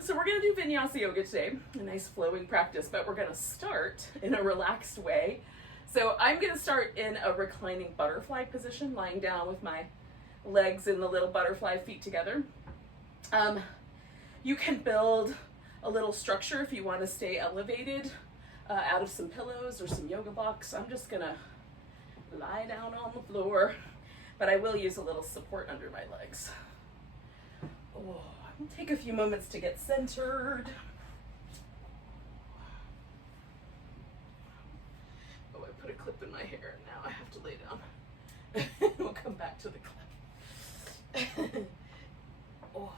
So we're gonna do Vinyasa yoga today, a nice flowing practice, but we're gonna start in a relaxed way. So I'm gonna start in a reclining butterfly position, lying down with my legs in the little butterfly, feet together. You can build a little structure if you want to stay elevated out of some pillows or some yoga blocks. I'm just gonna lie down on the floor, but I will use a little support under my legs. Oh, I'll take a few moments to get centered. Oh, I put a clip in my hair and now I have to lay down. We'll come back to the clip. Oh.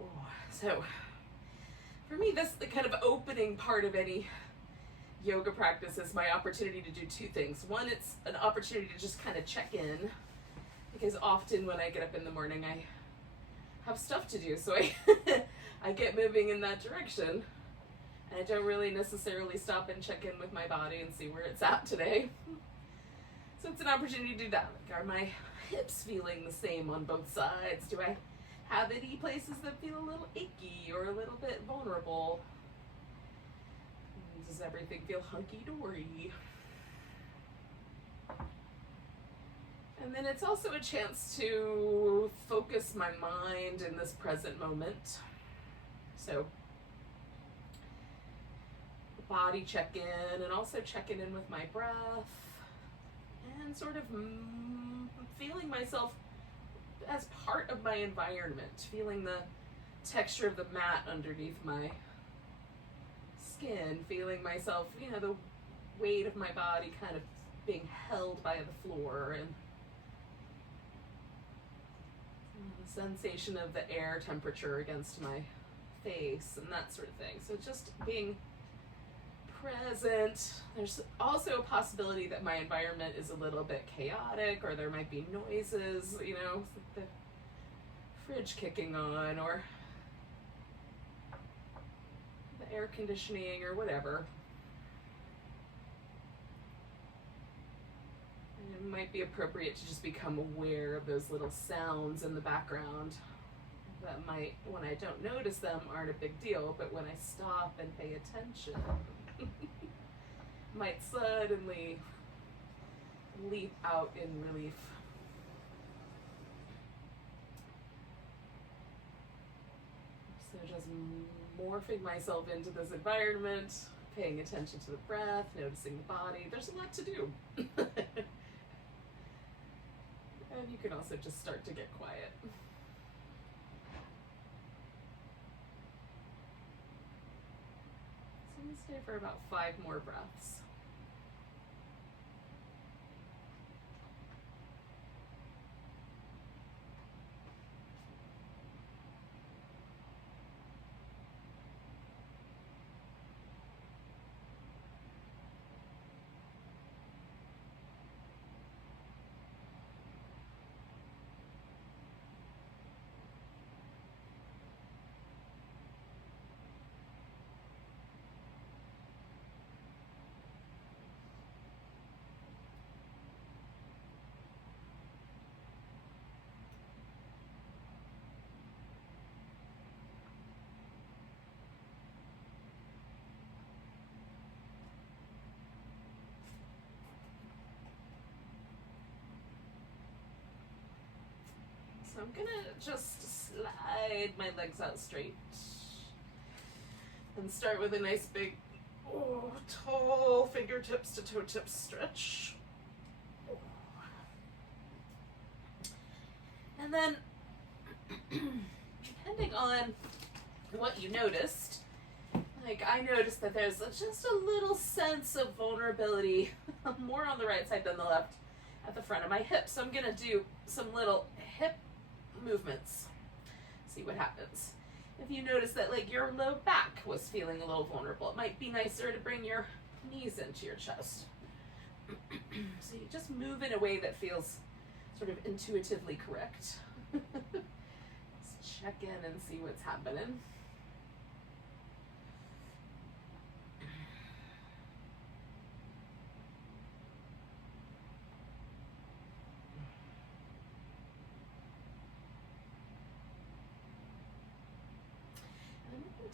Oh. So, for me, this the kind of opening part of any yoga practice is my opportunity to do two things. One, it's an opportunity to just kind of check in, because often when I get up in the morning, I have stuff to do, so I get moving in that direction, and I don't really necessarily stop and check in with my body and see where it's at today. So it's an opportunity to do that. Like, are my hips feeling the same on both sides? Do I have any places that feel a little achy or a little bit vulnerable? Does everything feel hunky-dory? And then it's also a chance to focus my mind in this present moment. So, body check-in, and also checking in with my breath, and sort of feeling myself as part of my environment, feeling the texture of the mat underneath my skin, feeling myself, you know, the weight of my body kind of being held by the floor, and the sensation of the air temperature against my face and that sort of thing. So just being present. There's also a possibility that my environment is a little bit chaotic, or there might be noises, you know, the fridge kicking on, or the air conditioning, or whatever. And it might be appropriate to just become aware of those little sounds in the background that might, when I don't notice them, aren't a big deal, but when I stop and pay attention, might suddenly leap out in relief. So just morphing myself into this environment, paying attention to the breath, noticing the body. There's a lot to do. And you can also just start to get quiet. So I'm going to stay for about 5 more breaths. So I'm gonna just slide my legs out straight and start with a nice big, tall fingertips to toe tips stretch. And then, depending on what you noticed, like I noticed that there's just a little sense of vulnerability, more on the right side than the left, at the front of my hips. So I'm gonna do some little hip movements, see what happens. If you notice that like your low back was feeling a little vulnerable, it might be nicer to bring your knees into your chest. So you just move in a way that feels sort of intuitively correct. Let's check in and see what's happening.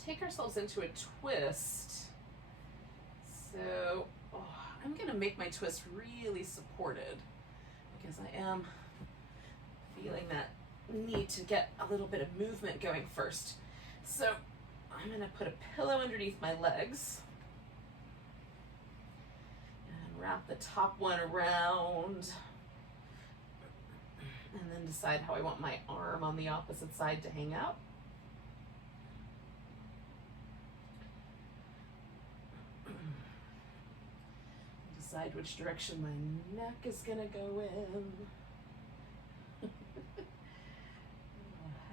take ourselves into a twist. So I'm going to make my twist really supported because I am feeling that need to get a little bit of movement going first. So I'm going to put a pillow underneath my legs and wrap the top one around, and then decide how I want my arm on the opposite side to hang out. Decide which direction my neck is going to go in.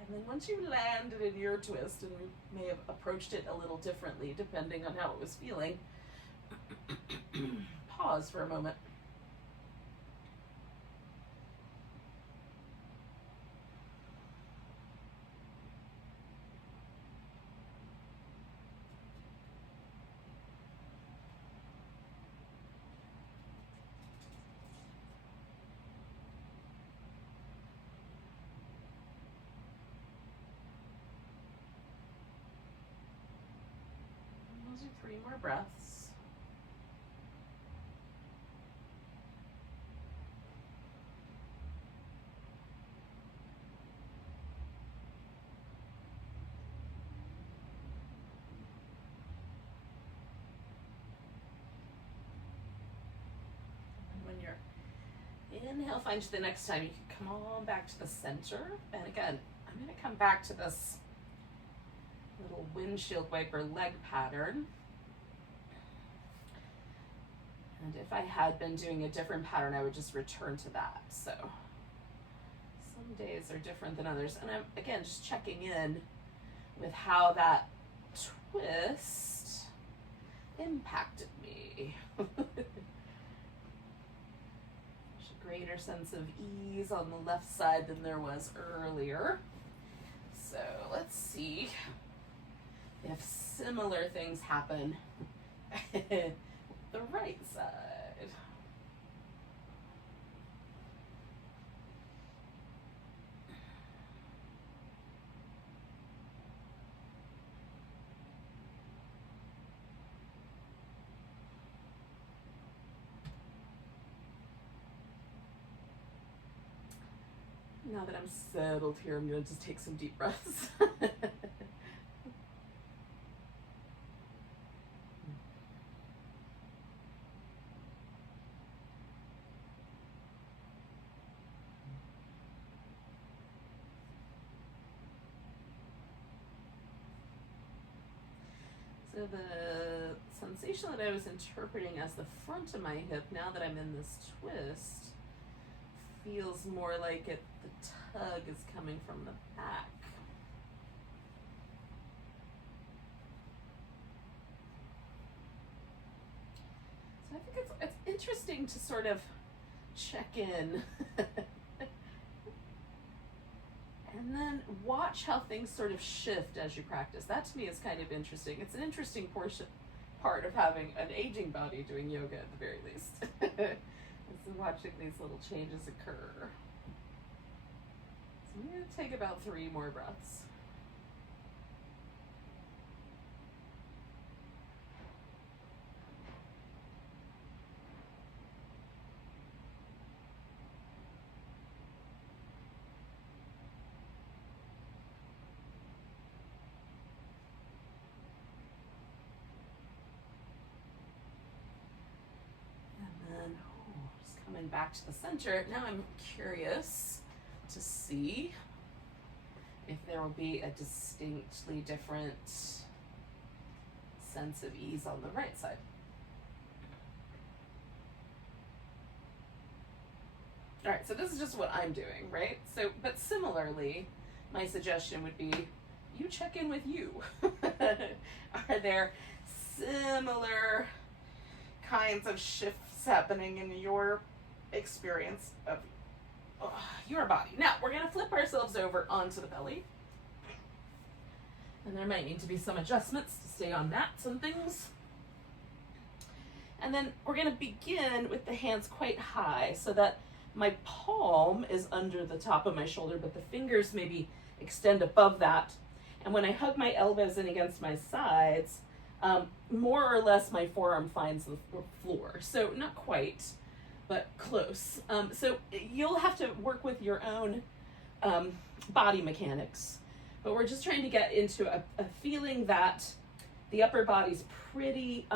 And then once you landed in your twist, and you may have approached it a little differently depending on how it was feeling, pause for a moment. Those are 3 more breaths. And when you're inhale, find you the next time, you can come on back to the center. And again, I'm going to come back to this little windshield wiper leg pattern. And if I had been doing a different pattern, I would just return to that. So some days are different than others. And I'm, again, just checking in with how that twist impacted me. There's a greater sense of ease on the left side than there was earlier. So let's see if similar things happen the right side. Now that I'm settled here, I'm going to just take some deep breaths. So the sensation that I was interpreting as the front of my hip, now that I'm in this twist, feels more like the tug is coming from the back. So I think it's interesting to sort of check in and then watch how things sort of shift as you practice. That to me is kind of interesting. It's an interesting part of having an aging body doing yoga at the very least. It's watching these little changes occur. So I'm going to take about 3 more breaths. Coming back to the center. Now I'm curious to see if there will be a distinctly different sense of ease on the right side. All right, so this is just what I'm doing, right? So, but similarly, my suggestion would be you check in with you. Are there similar kinds of shifts happening in your experience of your body? Now we're going to flip ourselves over onto the belly, and there might need to be some adjustments to stay on mats and things. And then we're going to begin with the hands quite high so that my palm is under the top of my shoulder, but the fingers maybe extend above that. And when I hug my elbows in against my sides, more or less my forearm finds the floor. So not quite, but close. So you'll have to work with your own body mechanics. But we're just trying to get into a feeling that the upper body's pretty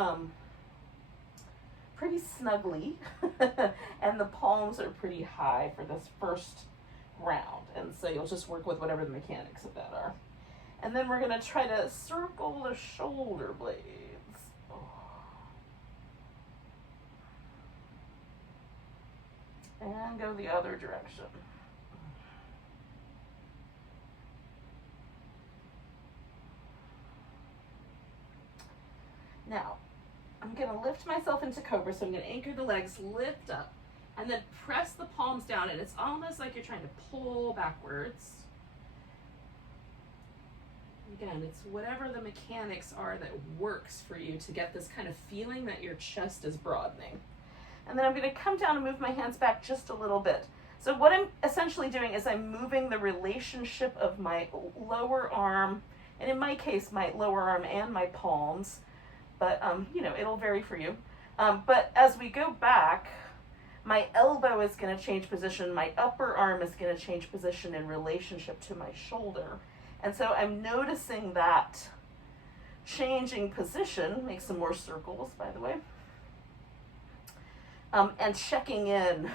snugly and the palms are pretty high for this first round. And so you'll just work with whatever the mechanics of that are. And then we're going to try to circle the shoulder blades. And go the other direction. Now, I'm going to lift myself into Cobra, so I'm going to anchor the legs, lift up, and then press the palms down, and it's almost like you're trying to pull backwards. Again, it's whatever the mechanics are that works for you to get this kind of feeling that your chest is broadening. And then I'm going to come down and move my hands back just a little bit. So what I'm essentially doing is I'm moving the relationship of my lower arm, and in my case, my lower arm and my palms, but you know, it'll vary for you. But as we go back, my elbow is going to change position, my upper arm is going to change position in relationship to my shoulder. And so I'm noticing that changing position, make some more circles, by the way, and checking in.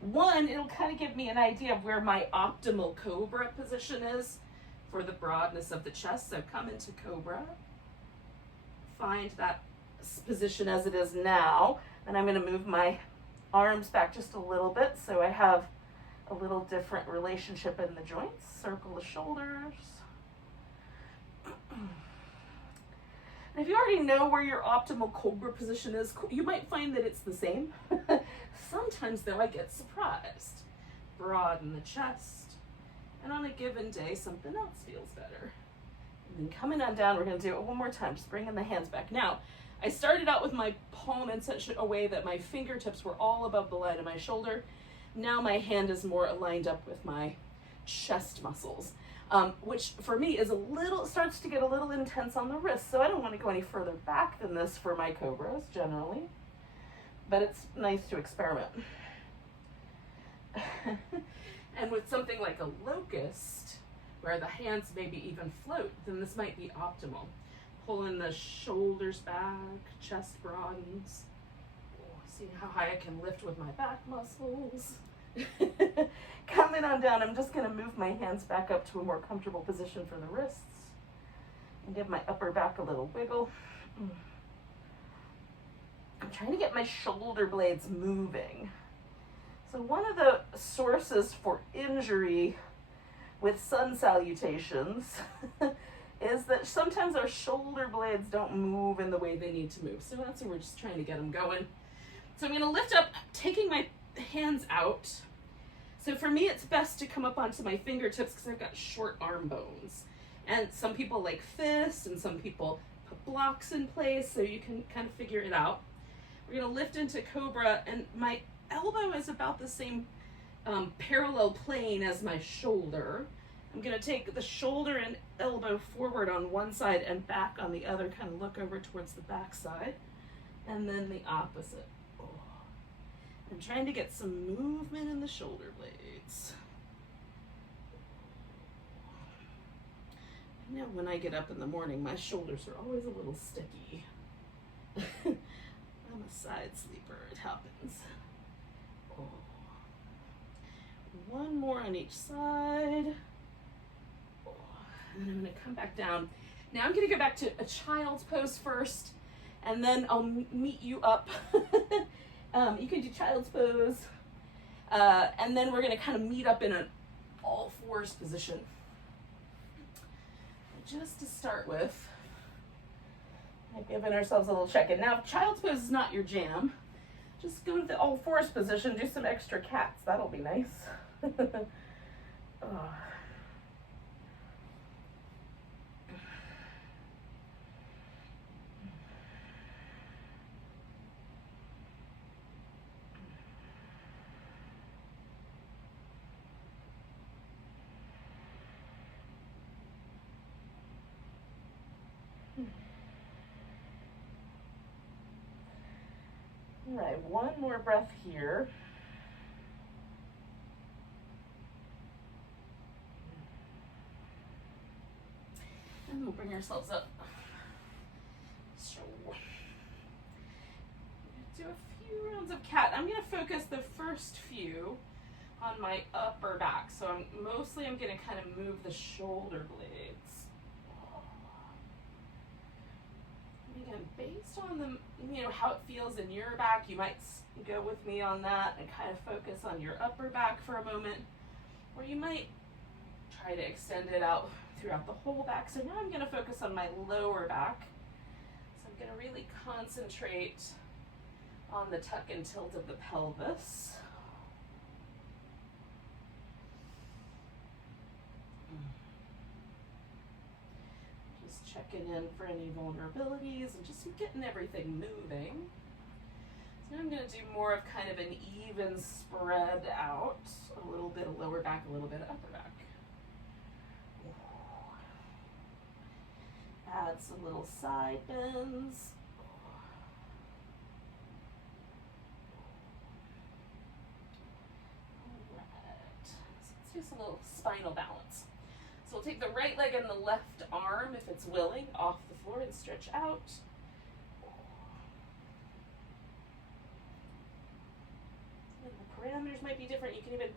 One, it'll kind of give me an idea of where my optimal Cobra position is for the broadness of the chest. So come into Cobra, find that position as it is now, and I'm going to move my arms back just a little bit so I have a little different relationship in the joints. Circle the shoulders. And if you already know where your optimal Cobra position is, you might find that it's the same. Sometimes though I get surprised. Broaden the chest, and on a given day something else feels better. And then coming on down, we're going to do it one more time, just bringing the hands back. Now, I started out with my palm in such a way that my fingertips were all above the line of my shoulder. Now my hand is more aligned up with my chest muscles, which for me is starts to get a little intense on the wrist. So I don't want to go any further back than this for my Cobras generally, but it's nice to experiment. And with something like a locust, where the hands maybe even float, then this might be optimal. Pulling the shoulders back, chest broadens. Seeing how high I can lift with my back muscles. Coming on down, I'm just going to move my hands back up to a more comfortable position for the wrists and give my upper back a little wiggle. I'm trying to get my shoulder blades moving. So one of the sources for injury with sun salutations is that sometimes our shoulder blades don't move in the way they need to move. So that's where we're just trying to get them going. So I'm going to lift up, taking my hands out. So for me, it's best to come up onto my fingertips because I've got short arm bones. And some people like fists, and some people put blocks in place, so you can kind of figure it out. We're going to lift into Cobra, and my elbow is about the same parallel plane as my shoulder. I'm going to take the shoulder and elbow forward on one side and back on the other, kind of look over towards the back side, and then the opposite. I'm trying to get some movement in the shoulder blades. I know when I get up in the morning, my shoulders are always a little sticky. I'm a side sleeper, it happens. One more on each side. And I'm going to come back down. Now I'm going to go back to a child's pose first, and then I'll meet you up. You can do child's pose, and then we're going to kind of meet up in an all fours position. Just to start with, I've given ourselves a little check-in. Now, if child's pose is not your jam, just go to the all fours position, do some extra cats. That'll be nice. All right, one more breath here. And we'll bring ourselves up. So, do a few rounds of cat. I'm going to focus the first few on my upper back. So I'm going to kind of move the shoulder blades. And again, based on the, how it feels in your back, you might go with me on that and kind of focus on your upper back for a moment, or you might try to extend it out throughout the whole back. So now I'm going to focus on my lower back. So I'm going to really concentrate on the tuck and tilt of the pelvis. Just checking in for any vulnerabilities and just getting everything moving. So now I'm going to do more of kind of an even spread out, a little bit of lower back, a little bit of upper back. Add some little side bends. All right, so let's do some little spinal balance. So we'll take the right leg and the left arm, if it's willing, off the floor and stretch out. And the parameters might be different. You can even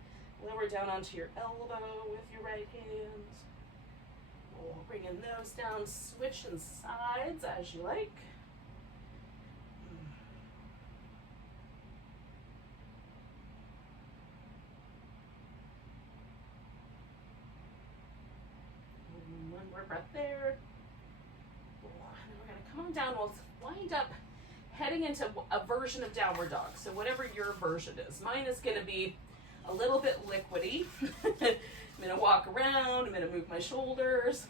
lower down onto your elbow with your right hand. Bringing those down, switching sides as you like. One more breath there. And then we're going to come on down. We'll wind up heading into a version of downward dog. So whatever your version is. Mine is going to be a little bit liquidy. I'm going to walk around. I'm going to move my shoulders.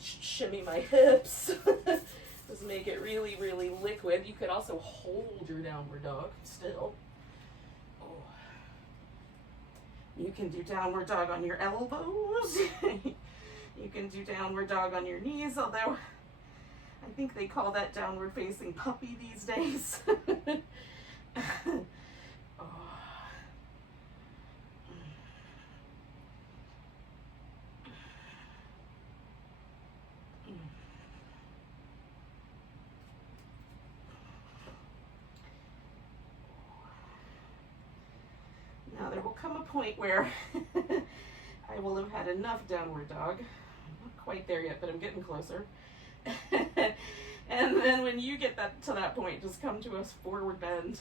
Shimmy my hips. Just make it really, really liquid. You could also hold your downward dog still. Oh. You can do downward dog on your elbows. You can do downward dog on your knees, although I think they call that downward facing puppy these days. Oh. Now there will come a point where I will have had enough downward dog. I'm not quite there yet, but I'm getting closer. And then when you get to that point, just come to a forward bend.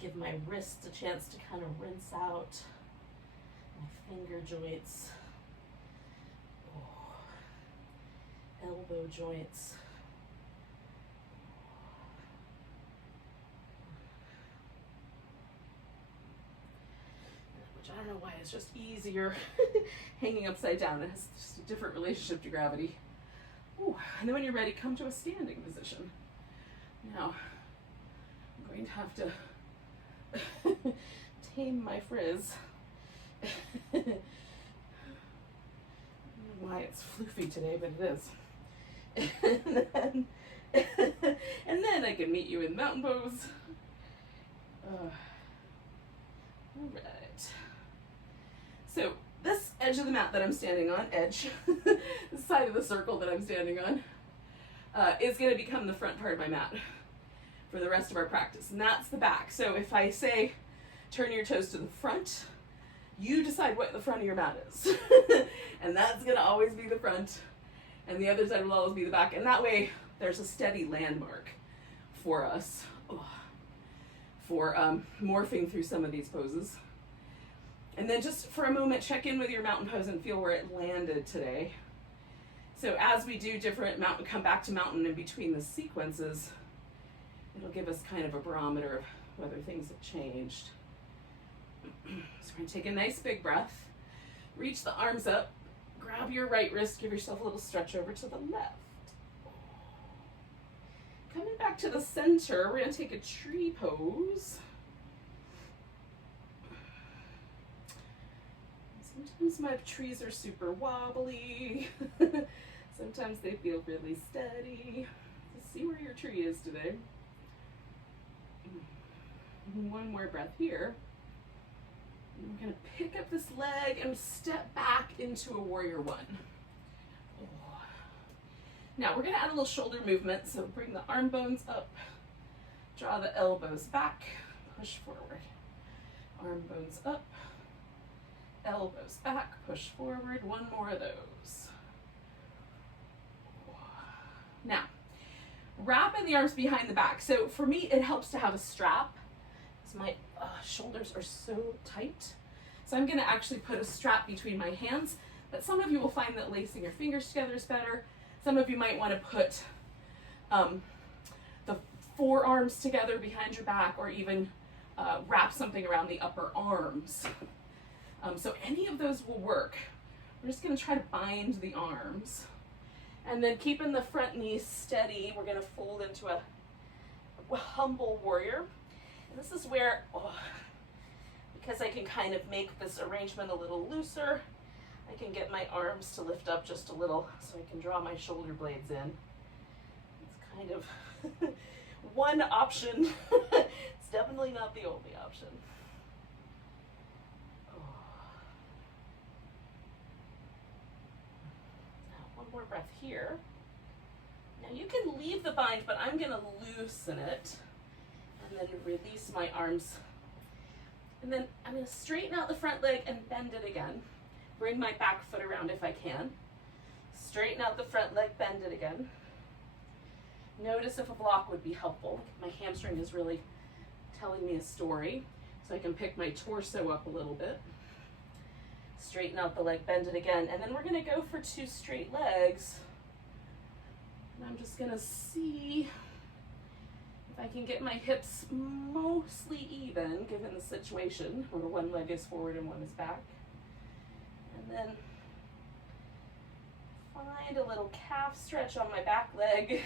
Give my wrists a chance to kind of rinse out, my finger joints, elbow joints. Which I don't know why, it's just easier hanging upside down. It has just a different relationship to gravity. Ooh. And then when you're ready, come to a standing position. Now, I'm going to have to tame my frizz. I don't know why it's floofy today, but it is. And then I can meet you in mountain pose. All right. So this edge of the mat that I'm standing on, the side of the circle that I'm standing on, is going to become the front part of my mat for the rest of our practice, and that's the back. So if I say turn your toes to the front, you decide what the front of your mat is. And that's going to always be the front, and the other side will always be the back, and that way there's a steady landmark for us for morphing through some of these poses. And then just for a moment, check in with your mountain pose and feel where it landed today. So as we do different come back to mountain in between the sequences, it'll give us kind of a barometer of whether things have changed. So we're going to take a nice big breath. Reach the arms up. Grab your right wrist. Give yourself a little stretch over to the left. Coming back to the center, we're going to take a tree pose. Sometimes my trees are super wobbly. Sometimes they feel really steady. Just see where your tree is today. One more breath here. And we're going to pick up this leg and step back into a warrior one. Now we're going to add a little shoulder movement. So bring the arm bones up, draw the elbows back, push forward. Arm bones up, elbows back, push forward. One more of those. Now, wrapping the arms behind the back. So for me, it helps to have a strap because my shoulders are so tight. So I'm going to actually put a strap between my hands, but some of you will find that lacing your fingers together is better. Some of you might want to put the forearms together behind your back, or even wrap something around the upper arms. So any of those will work. We're just going to try to bind the arms. And then keeping the front knees steady, we're going to fold into a humble warrior. And this is where, because I can kind of make this arrangement a little looser, I can get my arms to lift up just a little so I can draw my shoulder blades in. It's kind of one option. It's definitely not the only option. Now, one more breath here. Now you can leave the bind, but I'm going to loosen it and then release my arms. And then I'm going to straighten out the front leg and bend it again. Bring my back foot around if I can. Straighten out the front leg, bend it again. Notice if a block would be helpful. My hamstring is really telling me a story, so I can pick my torso up a little bit. Straighten out the leg, bend it again, and then we're going to go for 2 straight legs. And I'm just going to see if I can get my hips mostly even, given the situation where one leg is forward and one is back. And then find a little calf stretch on my back leg.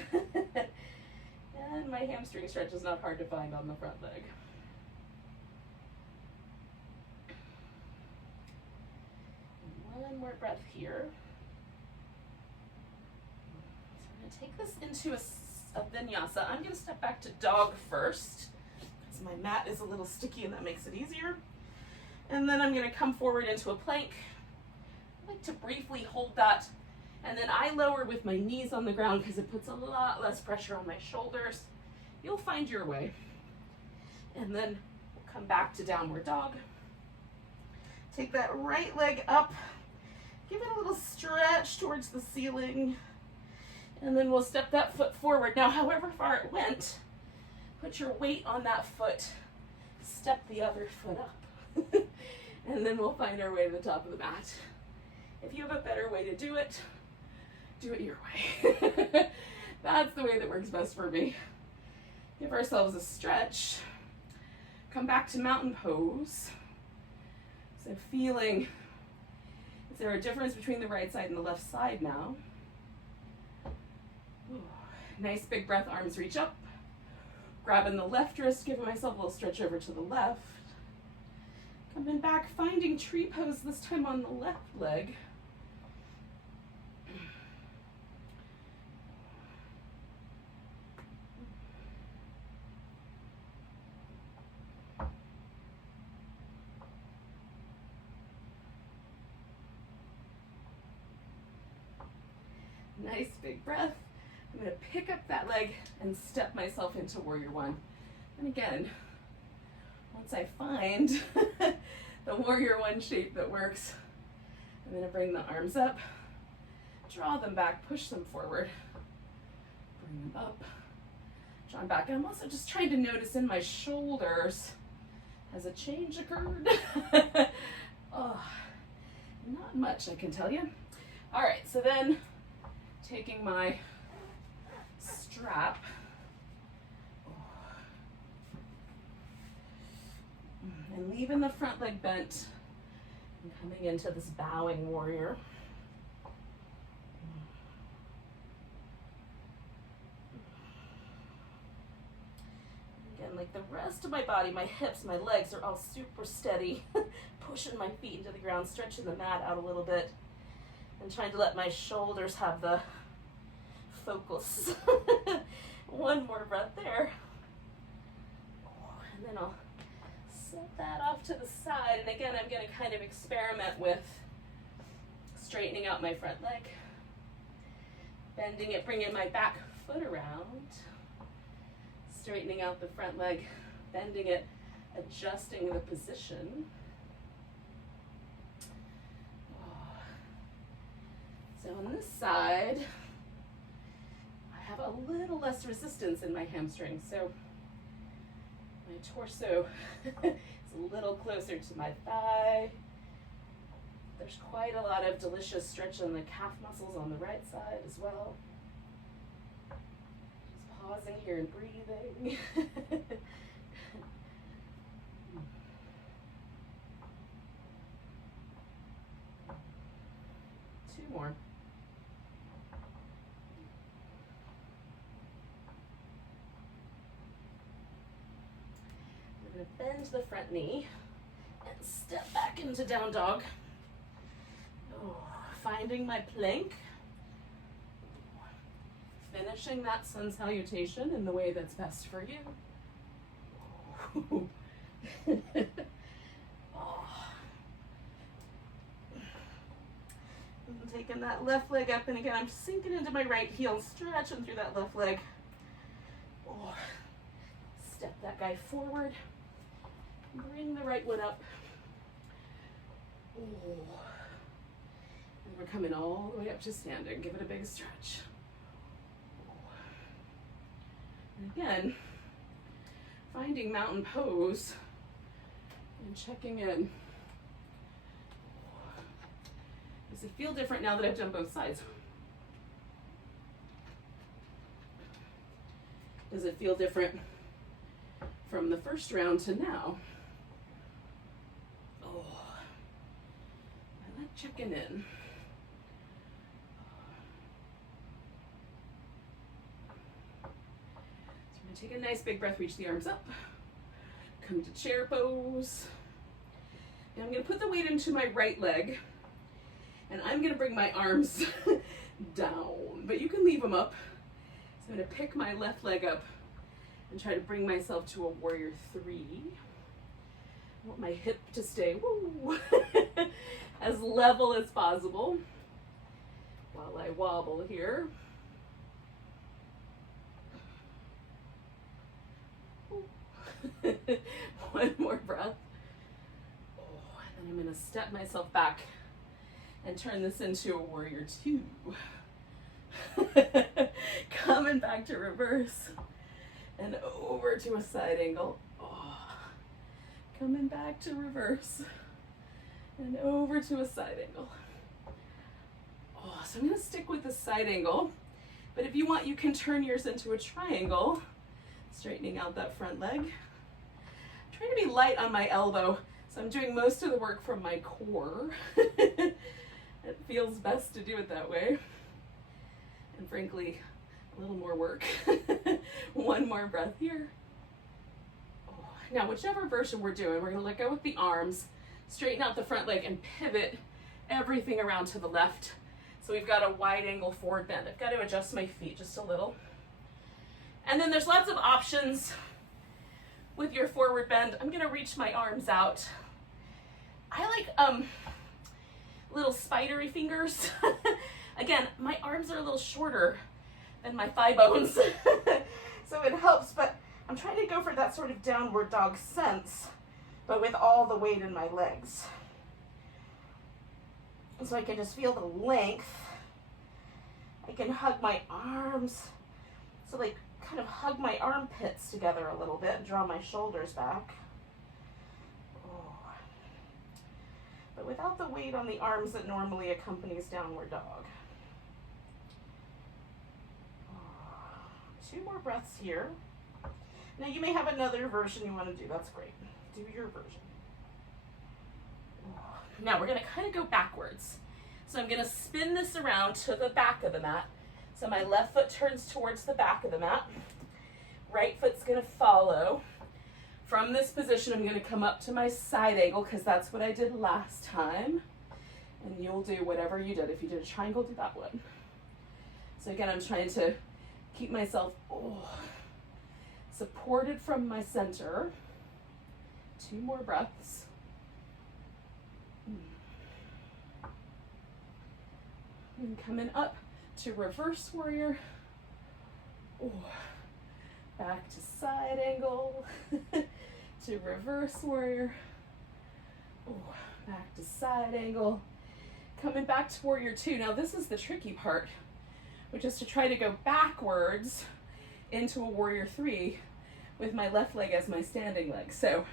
And my hamstring stretch is not hard to find on the front leg. And one more breath here. So I'm going to take this into a vinyasa. I'm going to step back to dog first, because my mat is a little sticky and that makes it easier. And then I'm going to come forward into a plank. I like to briefly hold that, and then I lower with my knees on the ground because it puts a lot less pressure on my shoulders. You'll find your way. And then we'll come back to downward dog. Take that right leg up, give it a little stretch towards the ceiling, and then we'll step that foot forward. Now, however far it went, put your weight on that foot, step the other foot up, and then we'll find our way to the top of the mat. If you have a better way to do it your way. That's the way that works best for me. Give ourselves a stretch. Come back to mountain pose. So feeling, is there a difference between the right side and the left side now? Ooh, nice big breath, arms reach up. Grabbing the left wrist, giving myself a little stretch over to the left. Coming back, finding tree pose, this time on the left leg. Nice big breath. I'm going to pick up that leg and step myself into warrior one. And again, once I find the warrior one shape that works, I'm going to bring the arms up, draw them back, push them forward, bring them up, draw them back. And I'm also just trying to notice in my shoulders, has a change occurred? Oh, not much, I can tell you. All right, so then taking my strap, and leaving the front leg bent and coming into this bowing warrior. Again, like the rest of my body, my hips, my legs are all super steady, pushing my feet into the ground, stretching the mat out a little bit, and trying to let my shoulders have the focus. One more breath there. And then I'll set that off to the side. And again, I'm going to kind of experiment with straightening out my front leg, bending it, bringing my back foot around, straightening out the front leg, bending it, adjusting the position. So on this side, I have a little less resistance in my hamstrings, so my torso is a little closer to my thigh. There's quite a lot of delicious stretch on the calf muscles on the right side as well. Just pausing here and breathing. Two more. I'm going to bend the front knee and step back into down dog. Oh, finding my plank. Finishing that sun salutation in the way that's best for you. Oh. I'm taking that left leg up, and again, I'm sinking into my right heel, stretching through that left leg. Oh. Step that guy forward. Bring the right one up. Oh. And we're coming all the way up to standing. Give it a big stretch. And again, finding mountain pose and checking in. Does it feel different now that I've done both sides? Does it feel different from the first round to now? Oh, I like checking in. So I'm going to take a nice big breath, reach the arms up, come to chair pose. And I'm going to put the weight into my right leg, and I'm going to bring my arms down, but you can leave them up. So I'm going to pick my left leg up and try to bring myself to a warrior 3. I want my hip to stay as level as possible while I wobble here. One more breath. Oh, and then I'm going to step myself back and turn this into a warrior 2. Coming back to reverse and over to a side angle. Oh. Coming back to reverse and over to a side angle. Oh, so I'm going to stick with the side angle, but if you want, you can turn yours into a triangle, straightening out that front leg. I'm trying to be light on my elbow, so I'm doing most of the work from my core. It feels best to do it that way. And frankly, a little more work. One more breath here. Oh. Now, whichever version we're doing, we're going to let go with the arms, straighten out the front leg, and pivot everything around to the left. So we've got a wide angle forward bend. I've got to adjust my feet just a little. And then there's lots of options with your forward bend. I'm going to reach my arms out. I like little spidery fingers. Again, my arms are a little shorter than my thigh bones, so it helps, but I'm trying to go for that sort of downward dog sense, but with all the weight in my legs. And so I can just feel the length. I can hug my arms, so like kind of hug my armpits together a little bit and draw my shoulders back. Oh. But without the weight on the arms that normally accompanies downward dog. 2 more breaths here. Now you may have another version you want to do. That's great. Do your version. Now we're going to kind of go backwards. So I'm going to spin this around to the back of the mat. So my left foot turns towards the back of the mat. Right foot's going to follow. From this position, I'm going to come up to my side angle because that's what I did last time. And you'll do whatever you did. If you did a triangle, do that one. So again, I'm trying to keep myself supported from my center. 2 more breaths. And coming up to reverse warrior. Back to side angle. To reverse warrior. Back to side angle. Coming back to warrior 2. Now this is the tricky part, which is to try to go backwards into a warrior 3 with my left leg as my standing leg. So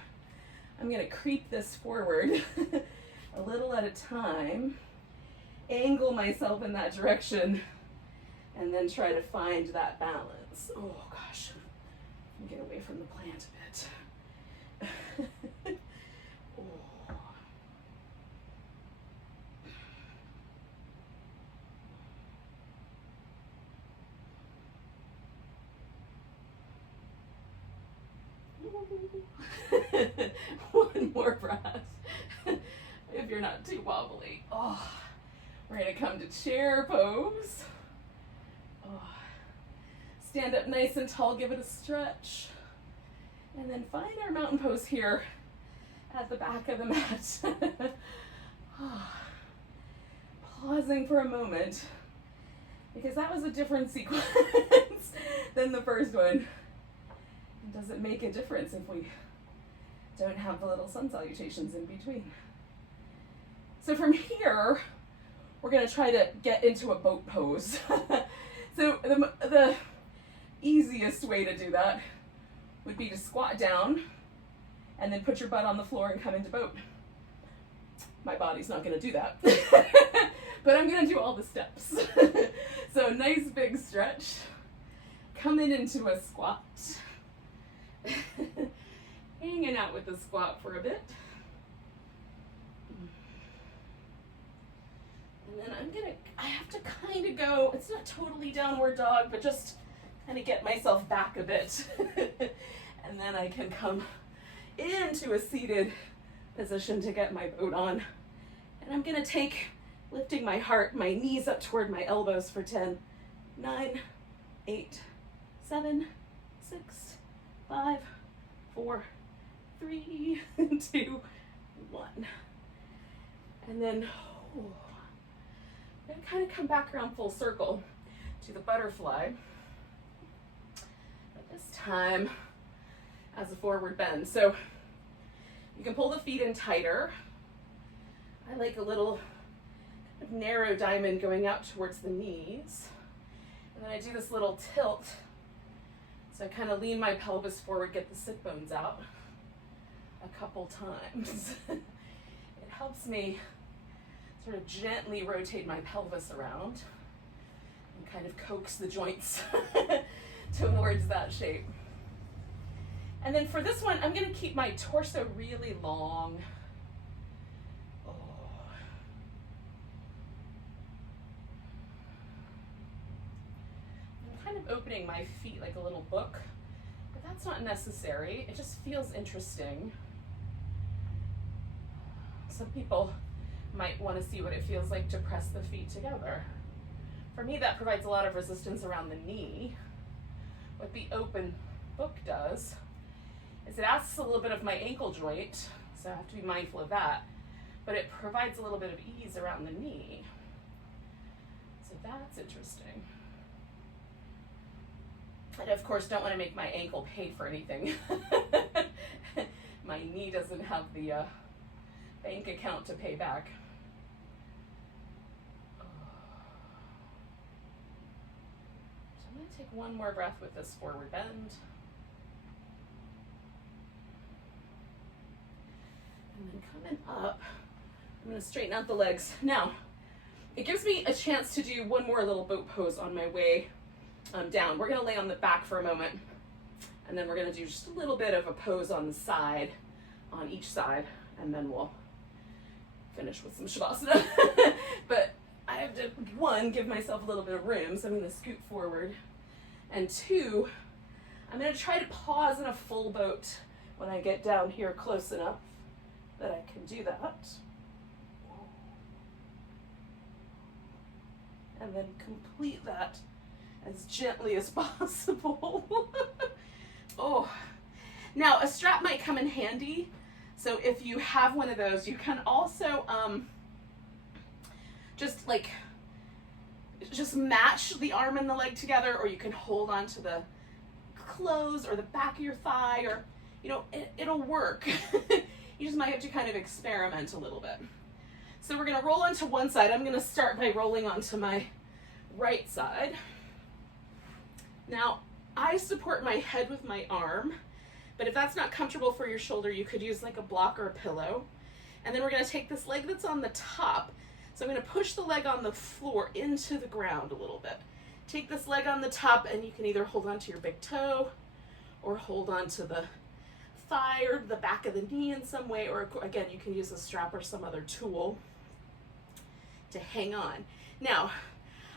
I'm going to creep this forward a little at a time, angle myself in that direction, and then try to find that balance. Oh gosh, let me get away from the plant a bit. One more breath. If you're not too wobbly. We're gonna come to chair pose. Stand up nice and tall, give it a stretch. And then find our mountain pose here at the back of the mat. Pausing for a moment, because that was a different sequence than the first one. Does it make a difference if we don't have the little sun salutations in between? So from here, we're going to try to get into a boat pose. So the easiest way to do that would be to squat down and then put your butt on the floor and come into boat. My body's not going to do that, but I'm going to do all the steps. So nice big stretch, coming into a squat. Hanging out with the squat for a bit. And then I have to kind of go, it's not totally downward dog, but just kind of get myself back a bit. And then I can come into a seated position to get my boat on. And I'm gonna take, lifting my heart, my knees up toward my elbows for 10, 9, 8, 7, 6, 5, 4, 3, 2, 1. And then I'm going to kind of come back around full circle to the butterfly. But this time as a forward bend. So you can pull the feet in tighter. I like a little kind of narrow diamond going out towards the knees. And then I do this little tilt. So I kind of lean my pelvis forward, get the sit bones out a couple times. It helps me sort of gently rotate my pelvis around and kind of coax the joints towards that shape. And then for this one, I'm going to keep my torso really long. Kind of opening my feet like a little book, but that's not necessary. It just feels interesting. Some people might want to see what it feels like to press the feet together. For me, that provides a lot of resistance around the knee. What the open book does is it asks a little bit of my ankle joint, so I have to be mindful of that, but it provides a little bit of ease around the knee. So that's interesting. And of course, don't want to make my ankle pay for anything. My knee doesn't have the bank account to pay back. So I'm going to take one more breath with this forward bend. And then coming up, I'm going to straighten out the legs. Now, it gives me a chance to do one more little boat pose on my way down. We're going to lay on the back for a moment, and then we're going to do just a little bit of a pose on the side, on each side, and then we'll finish with some Shavasana. But I have to, 1, give myself a little bit of room, so I'm going to scoot forward, and 2, I'm going to try to pause in a full boat when I get down here close enough that I can do that. And then complete that as gently as possible. Oh, now a strap might come in handy. So if you have one of those, you can also just match the arm and the leg together, or you can hold on to the clothes or the back of your thigh, or, you know, it'll work. You just might have to kind of experiment a little bit. So we're gonna roll onto one side. I'm gonna start by rolling onto my right side. Now, I support my head with my arm, but if that's not comfortable for your shoulder, you could use like a block or a pillow. And then we're gonna take this leg that's on the top. So I'm gonna push the leg on the floor into the ground a little bit. Take this leg on the top, and you can either hold onto your big toe or hold onto the thigh or the back of the knee in some way, or again, you can use a strap or some other tool to hang on. Now,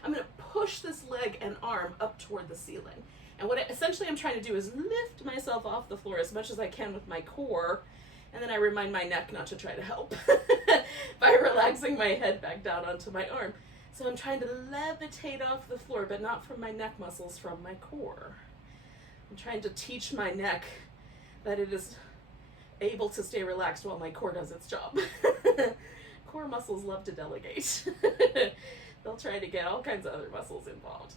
I'm gonna push this leg and arm up toward the ceiling. And what essentially I'm trying to do is lift myself off the floor as much as I can with my core, and then I remind my neck not to try to help by relaxing my head back down onto my arm. So I'm trying to levitate off the floor, but not from my neck muscles, from my core. I'm trying to teach my neck that it is able to stay relaxed while my core does its job. Core muscles love to delegate. They'll try to get all kinds of other muscles involved.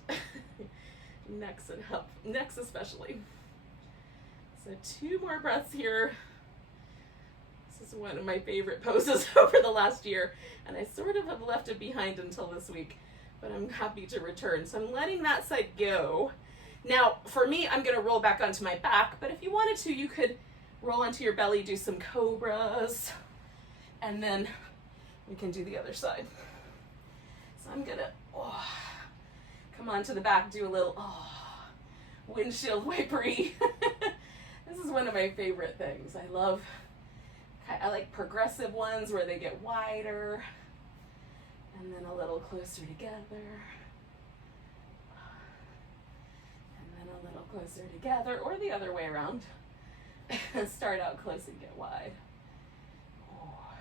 Necks especially. So 2 more breaths here. This is one of my favorite poses over the last year, and I sort of have left it behind until this week, but I'm happy to return. So I'm letting that side go. Now, for me, I'm gonna roll back onto my back, but if you wanted to, you could roll onto your belly, do some cobras, and then we can do the other side. So I'm gonna come onto the back, do a little windshield wipery. This is one of my favorite things. I like progressive ones where they get wider and then a little closer together. And then a little closer together, or the other way around. Start out close and get wide. All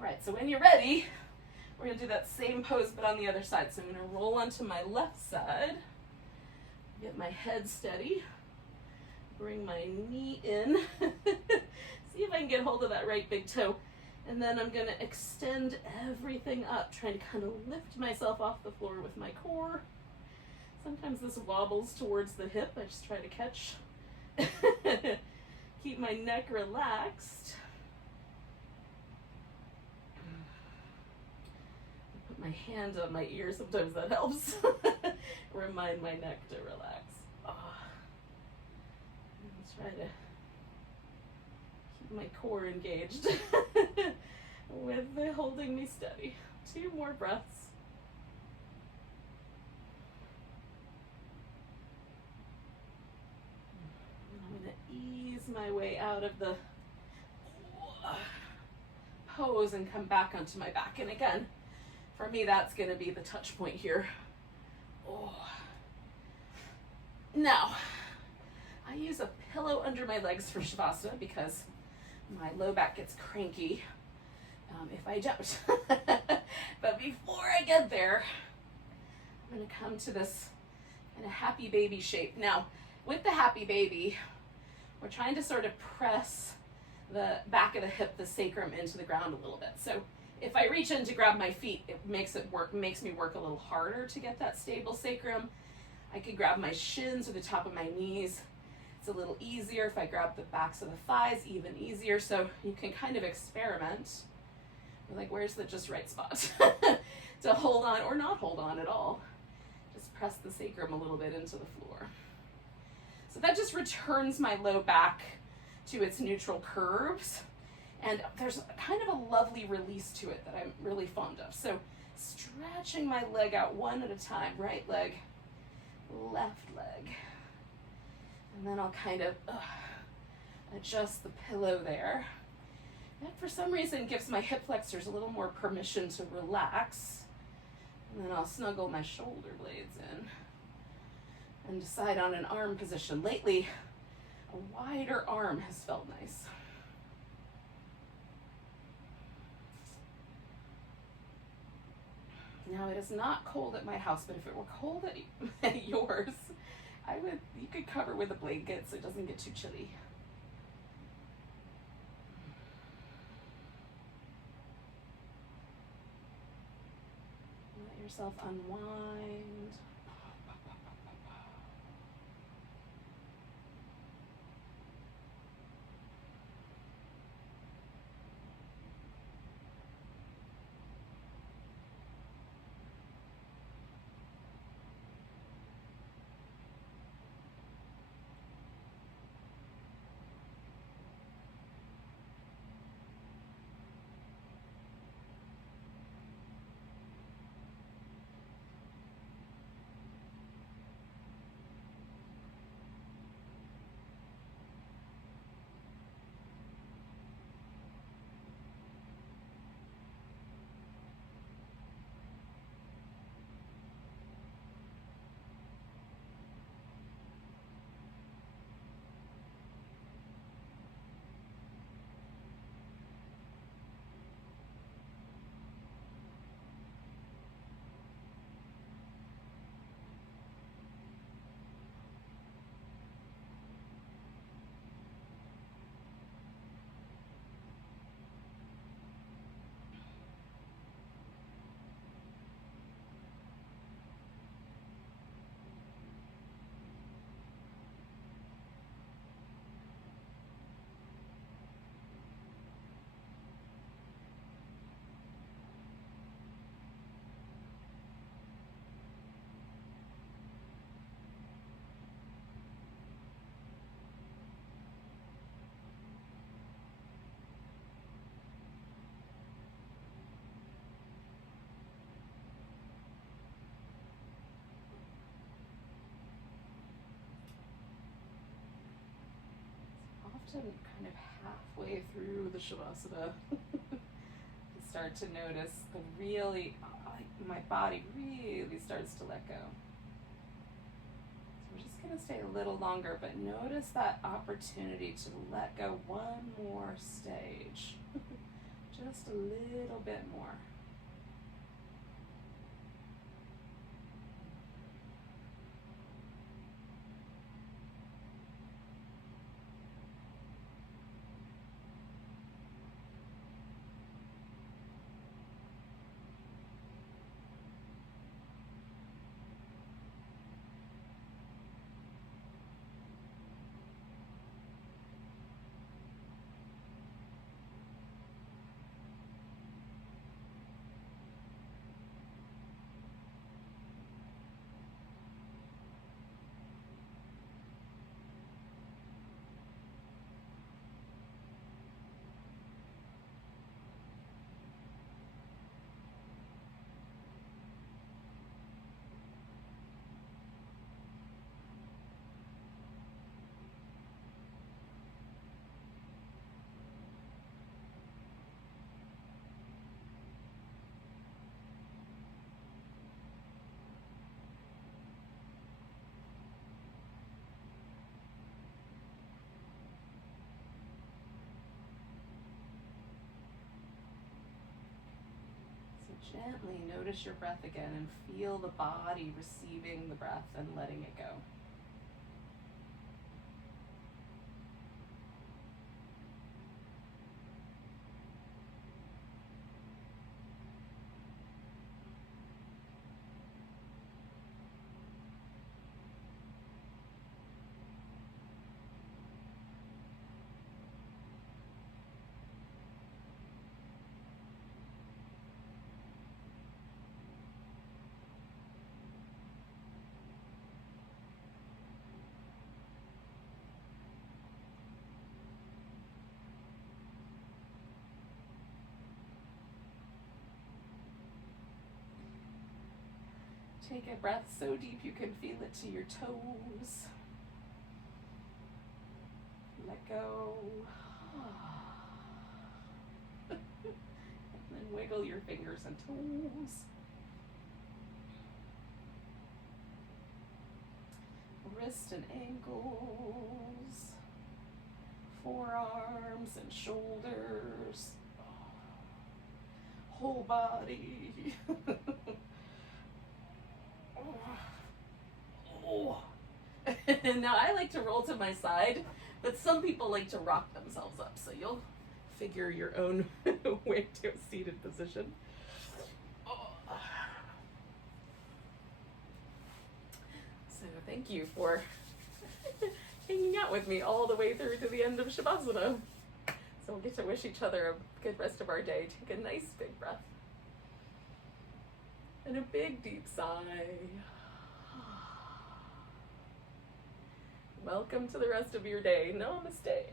right, so when you're ready, we're gonna do that same pose but on the other side. So I'm gonna roll onto my left side, get my head steady, bring my knee in, see if I can get hold of that right big toe, and then I'm gonna extend everything up, trying to kind of lift myself off the floor with my core. Sometimes this wobbles towards the hip. I just try to catch. Keep my neck relaxed. Put my hand on my ear, sometimes that helps. Remind my neck to relax. Try to keep my core engaged with holding me steady. 2 more breaths. I'm going to ease my way out of the pose and come back onto my back. And again, for me, that's going to be the touch point here. Now, I use a pillow under my legs for Shavasana because my low back gets cranky if I don't. But before I get there, I'm going to come to this kind of happy baby shape. Now, with the happy baby, we're trying to sort of press the back of the hip, the sacrum, into the ground a little bit. So if I reach in to grab my feet, it makes me work a little harder to get that stable sacrum. I could grab my shins or the top of my knees. It's a little easier. If I grab the backs of the thighs, even easier. So you can kind of experiment. Like, where's the just right spot to hold on, or not hold on at all. Just press the sacrum a little bit into the floor. So that just returns my low back to its neutral curves. And there's kind of a lovely release to it that I'm really fond of. So stretching my leg out one at a time. Right leg, left leg. And then I'll kind of adjust the pillow there. That for some reason gives my hip flexors a little more permission to relax. And then I'll snuggle my shoulder blades in and decide on an arm position. Lately, A wider arm has felt nice. Now it is not cold at my house, but if it were cold at yours, you could cover with a blanket so it doesn't get too chilly. Let yourself unwind. Often kind of halfway through the Shavasana, you start to notice my body really starts to let go. So we're just going to stay a little longer, but notice that opportunity to let go one more stage. Just a little bit more. Gently notice your breath again and feel the body receiving the breath and letting it go. Take a breath so deep you can feel it to your toes. Let go. And then wiggle your fingers and toes. Wrist and ankles. forearms and shoulders, whole body. And now I like to roll to my side, but some people like to rock themselves up, so you'll figure your own way to a seated position. So thank you for hanging out with me all the way through to the end of Shavasana. So we'll get to wish each other a good rest of our day. Take a nice big breath. And a big deep sigh. Welcome to the rest of your day. Namaste.